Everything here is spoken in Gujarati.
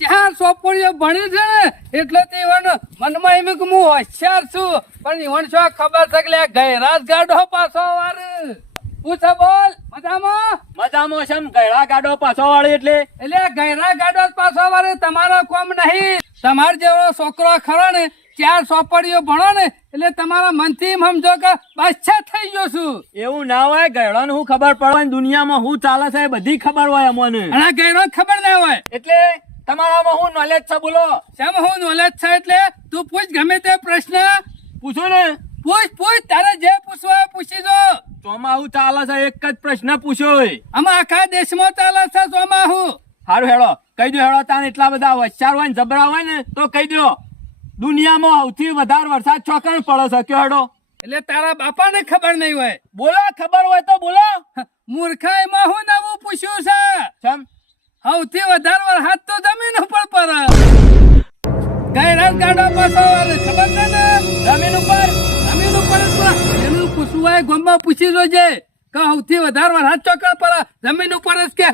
ચાર સોપડીઓ ભણી છે ને એટલે તે ઈવન મનમાં એમ કે હું હોશિયાર છું. પણ ઈવન શું ખબર છે કે ગયરાજ ગાડો પાછો વાર પૂછે બોલ મજામાં? મજામાં છે ગયરા ગયડા ગાડો પાછો વાળી એટલે? એટલે ગયરા ગાડો પાછો વાળે તમારો કોમ નહીં. તમાર જેવો છોકરો ખરો ને ચાર સોપડીઓ ભણો ને એટલે તમારા મનથી એમ સમજો કે બાદશાહ થઈ ગયો છું. એવું ના હોય ગયડાને હું ખબર પડે દુનિયામાં હું ચાલે છે બધી ખબર હોય અમને. ગયરો ખબર ના હોય. એટલે? તમારામાં હું નોલેજ છે બોલો. શેમ હું નોલેજ છે એટલે તું પૂછ ગમે તે પ્રશ્ન. પૂછો ને. પૂછ પૂછ તારે જે પૂછવો એ પૂછી જો. ચોમાહુ ચાલે છે એક જ પ્રશ્ન પૂછ્યો આમાં આખા દેશમાં ચાલે છે ચોમાહું સારું હેડો કહી દો હેડો તાને એટલા બધા હોશિયાર હોય ને જબરા હોય ને તો કહી દો. દુનિયામાં સૌથી વધારે વરસાદ ચોકણ પડે છે કયો હેડો એટલે તારા બાપાને ખબર નહીં હોય. બોલો ખબર હોય તો બોલો. મૂર્ખા એમાં હું નવું પૂછ્યું છે. સૌથી વધારે વરસાદ ગાડો પાછો. ખબર જમીન ઉપર જમીન ઉપર. એનું પૂછવું હોય, ગામમાં પૂછી જોજે કે સૌથી વધારે વરસાદ ચોકડ પડે, જમીન ઉપર જ કે